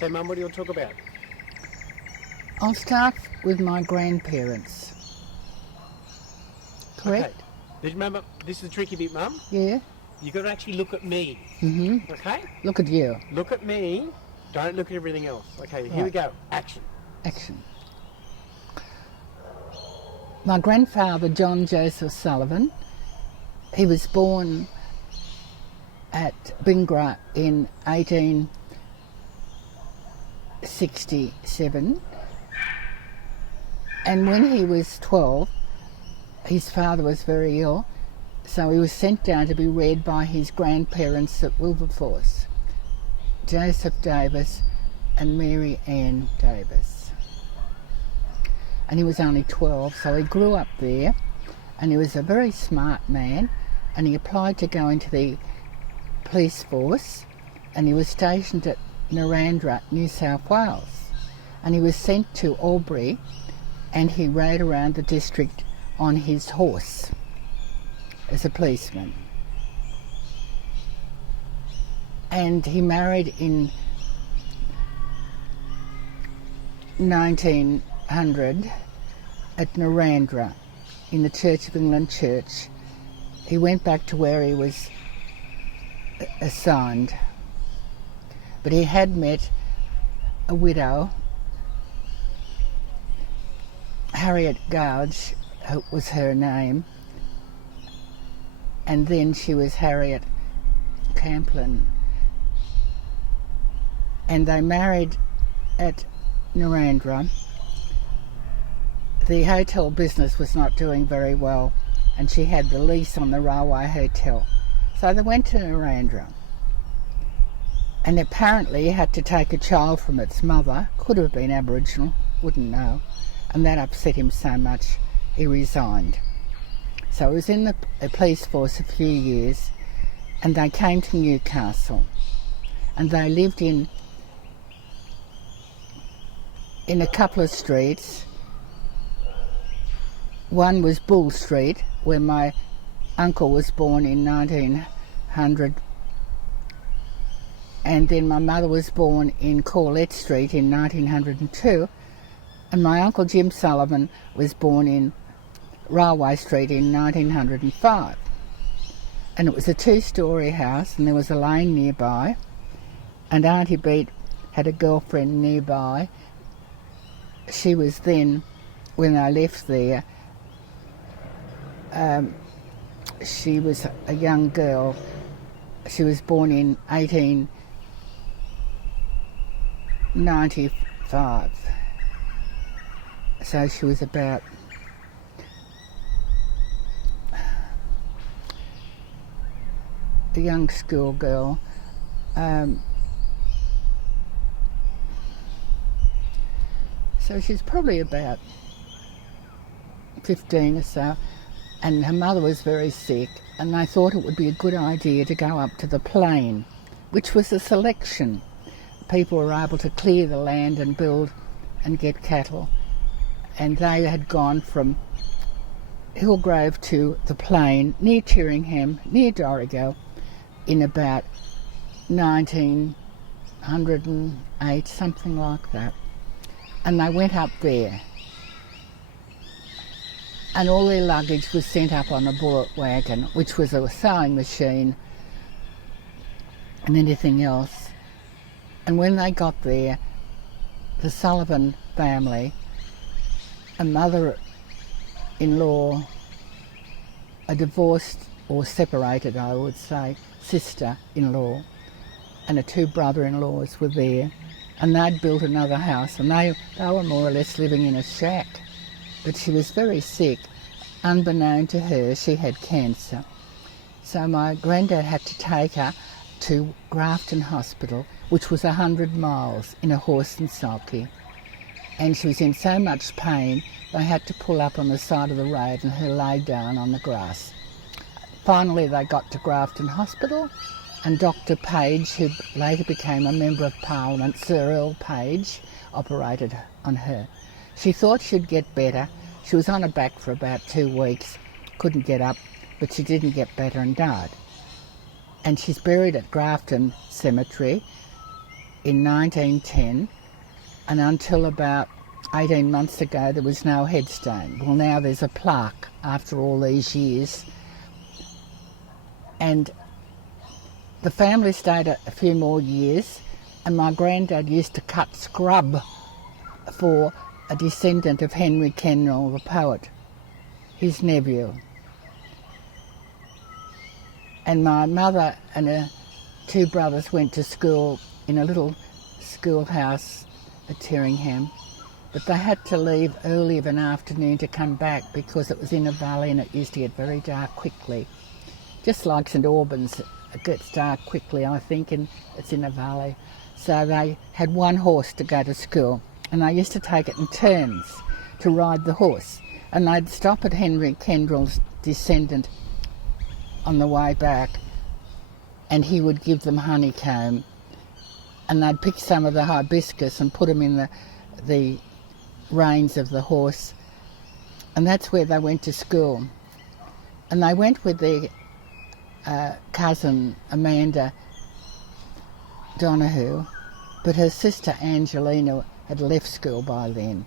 So, Mum, what do you want to talk about? I'll start with my grandparents. Correct? Okay. Remember, this is a tricky bit, Mum. Yeah? You've got to actually look at me. Mm-hmm. Okay? Look at you. Look at me. Don't look at everything else. Okay, here we go. Action. Action. My grandfather, John Joseph Sullivan, he was born at Bingra in 1867, and when he was 12, his father was very ill, so he was sent down to be reared by his grandparents at Wilberforce, Joseph Davis and Mary Ann Davis. And he was only 12, so he grew up there, and he was a very smart man, and he applied to go into the police force, and he was stationed at Narrandera, New South Wales, and he was sent to Albury, and he rode around the district on his horse as a policeman. And he married in 1900 at Narrandera in the Church of England church. He went back to where he was assigned, but he had met a widow, Harriet Gouge was her name, and then she was Harriet Camplin, and they married at Narrandera. The hotel business was not doing very well, and she had the lease on the railway hotel. So they went to Narrandera, and apparently had to take a child from its mother. Could have been Aboriginal, wouldn't know, and that upset him so much he resigned. So he was in the police force a few years, and they came to Newcastle, and they lived in a couple of streets. One was Bull Street, where my uncle was born in 1900, and then my mother was born in Corlett Street in 1902, and my uncle Jim Sullivan was born in Railway Street in 1905. And it was a two-storey house, and there was a lane nearby, and Auntie Beat had a girlfriend nearby. She was then, when I left there, she was a young girl. She was born in 1895. So she was about a young schoolgirl. So she's probably about 15 or so, and her mother was very sick, and they thought it would be a good idea to go up to the plain, which was a selection. People were able to clear the land and build and get cattle, and they had gone from Hillgrove to the plain near Tyringham, near Dorrigo, in about 1908, something like that. And they went up there, and all their luggage was sent up on a bullock wagon, which was a sewing machine and anything else. And when they got there, the Sullivan family, a mother-in-law, a divorced or separated, I would say, sister-in-law, and the two brother-in-laws were there, and they'd built another house, and they were more or less living in a shack. But she was very sick. Unbeknown to her, she had cancer. So my granddad had to take her to Grafton Hospital, which was 100 miles in a horse and sulky. And she was in so much pain, they had to pull up on the side of the road and her lay down on the grass. Finally, they got to Grafton Hospital, and Dr. Page, who later became a Member of Parliament, Sir Earl Page, operated on her. She thought she'd get better. She was on her back for about 2 weeks, couldn't get up, but she didn't get better and died. And she's buried at Grafton Cemetery, in 1910, and until about 18 months ago there was no headstone. Well, now there's a plaque after all these years. And the family stayed a few more years, and my granddad used to cut scrub for a descendant of Henry Kendall, the poet, his nephew. And my mother and her two brothers went to school in a little schoolhouse at Terringham, but they had to leave early of an afternoon to come back because it was in a valley and it used to get very dark quickly. Just like St Albans, it gets dark quickly, I think, and it's in a valley. So they had one horse to go to school, and they used to take it in turns to ride the horse. And they'd stop at Henry Kendall's descendant on the way back, and he would give them honeycomb, and they'd pick some of the hibiscus and put them in the reins of the horse, and that's where they went to school. And they went with their cousin Amanda Donahue, but her sister Angelina had left school by then.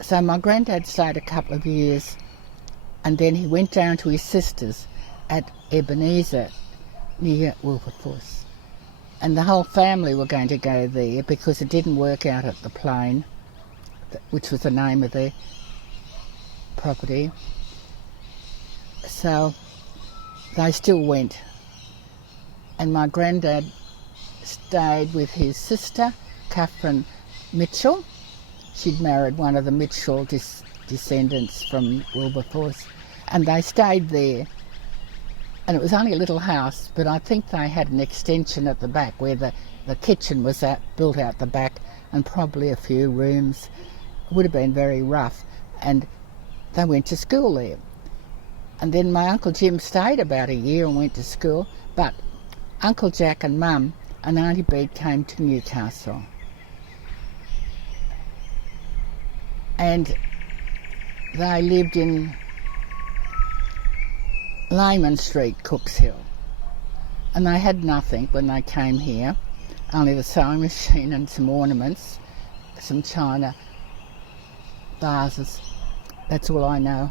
So my granddad stayed a couple of years, and then he went down to his sister's at Ebenezer near Wilberforce. And the whole family were going to go there because it didn't work out at the Plain, which was the name of their property. So they still went. And my granddad stayed with his sister, Catherine Mitchell. She'd married one of the Mitchell descendants from Wilberforce, and they stayed there. And it was only a little house, but I think they had an extension at the back where the kitchen was built out the back, and probably a few rooms. It would have been very rough, and they went to school there. And then my Uncle Jim stayed about a year and went to school, but Uncle Jack and Mum and Auntie Bede came to Newcastle. And they lived in Layman Street, Cooks Hill. And they had nothing when they came here, only the sewing machine and some ornaments, some china vases. That's all I know.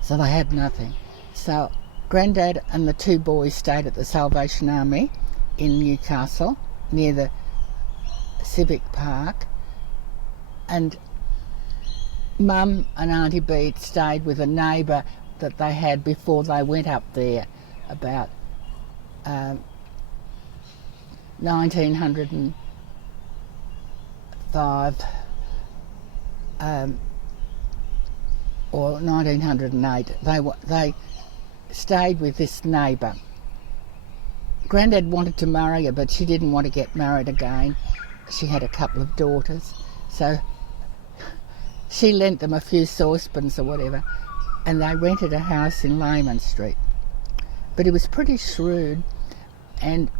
So they had nothing. So Grandad and the two boys stayed at the Salvation Army in Newcastle, near the Civic Park. And Mum and Auntie Bede stayed with a neighbour that they had before they went up there about 1905 or 1908. They stayed with this neighbour. Grandad wanted to marry her, but she didn't want to get married again. She had a couple of daughters, so she lent them a few saucepans or whatever, and they rented a house in Layman Street. But he was pretty shrewd and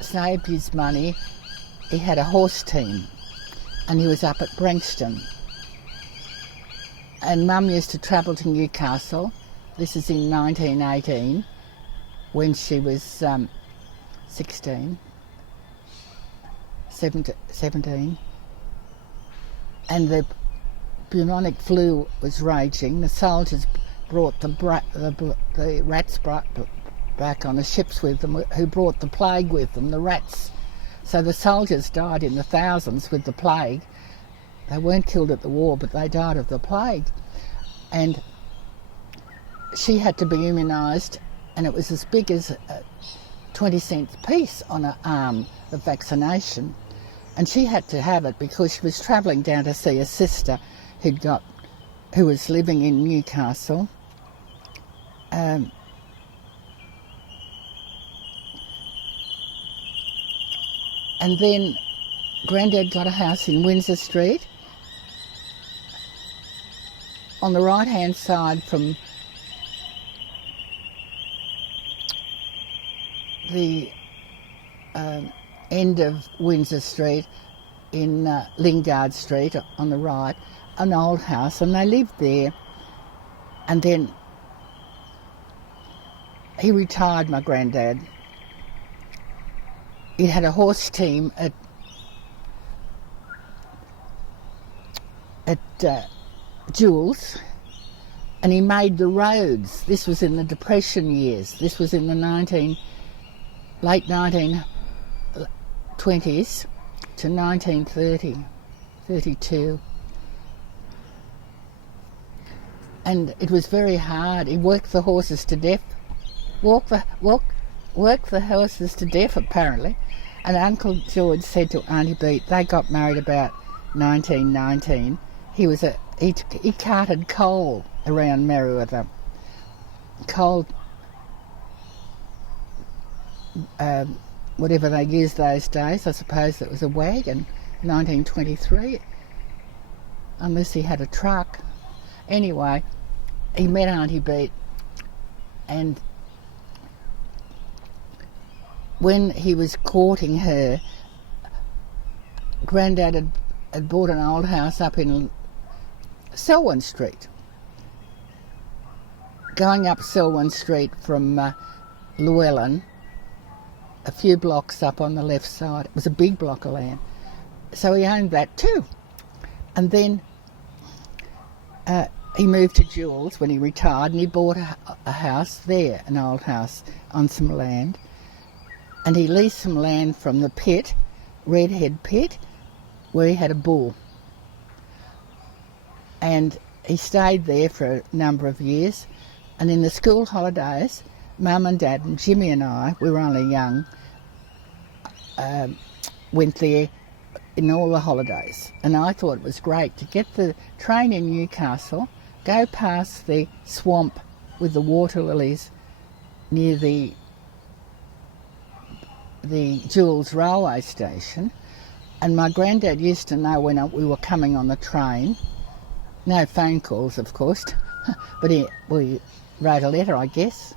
saved his money. He had a horse team, and he was up at Branxton. And Mum used to travel to Newcastle. This is in 1918, when she was 17. And the bubonic flu was raging. The soldiers brought the rats back on the ships with them, who brought the plague with them, the rats. So the soldiers died in the thousands with the plague. They weren't killed at the war, but they died of the plague. And she had to be immunised, and it was as big as a 20-cent piece on her arm, the vaccination. And she had to have it because she was travelling down to see a sister who was living in Newcastle. And then Grandad got a house in Windsor Street. On the right-hand side from the end of Windsor Street in Lingard Street on the right, an old house, and they lived there. And then he retired, my granddad, he had a horse team at Jules, and he made the roads. This was in the Depression years. This was in the late 1920s to 1930, 32. And it was very hard. He worked the horses to death, worked the horses to death apparently. And Uncle George said to Auntie Beat, they got married about 1919. He carted coal around Merriweather. Coal, whatever they used those days. I suppose it was a wagon, 1923, unless he had a truck. Anyway, he met Auntie Beat, and when he was courting her, Grandad had bought an old house up in Selwyn Street. Going up Selwyn Street from Llewellyn, a few blocks up on the left side, it was a big block of land. So he owned that too. And then he moved to Jules when he retired, and he bought a house there, an old house on some land. And he leased some land from the pit, Redhead Pit, where he had a bull. And he stayed there for a number of years. And in the school holidays, Mum and Dad and Jimmy and I, we were only young, went there in all the holidays. And I thought it was great to get the train in Newcastle, go past the swamp with the water lilies near the Jules railway station. And my granddad used to know when we were coming on the train. No phone calls, of course, but he wrote a letter, I guess,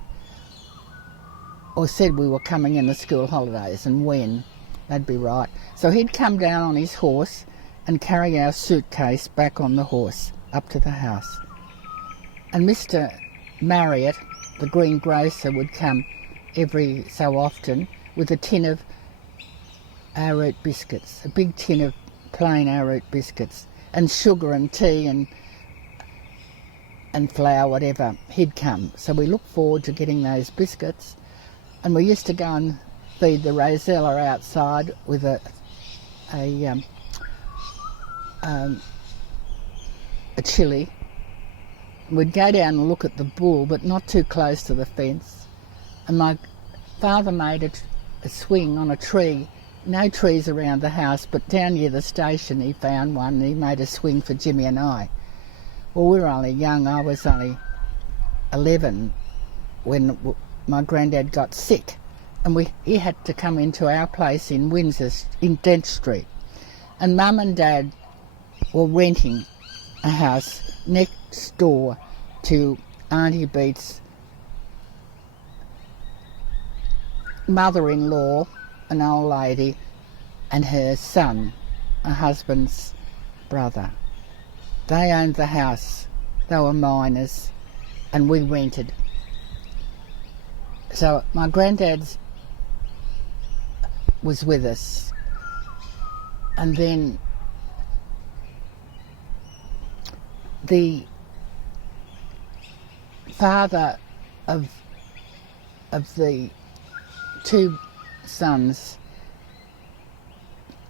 or said we were coming in the school holidays and when. That'd be right. So he'd come down on his horse and carry our suitcase back on the horse up to the house. And Mr. Marriott, the greengrocer, would come every so often with a tin of arrowroot biscuits, a big tin of plain arrowroot biscuits, and sugar and tea and flour, whatever. He'd come. So we looked forward to getting those biscuits, and we used to go and feed the Rosella outside with a chilli. We'd go down and look at the bull, but not too close to the fence. And my father made a swing on a tree. No trees around the house, but down near the station he found one, and he made a swing for Jimmy and I. Well, we were only young. I was only 11 when my granddad got sick, and he had to come into our place in Windsor, in Dent Street. And Mum and Dad were renting a house next door to Auntie Beat's mother-in-law, an old lady, and her son, a husband's brother. They owned the house. They were miners, and we rented. So my granddad was with us, and then the father of the two sons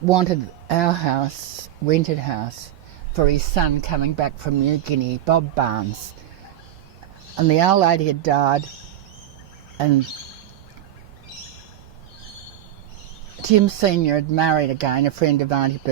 wanted our house, rented house, for his son coming back from New Guinea, Bob Barnes. And the old lady had died, and Tim Senior had married again, a friend of Auntie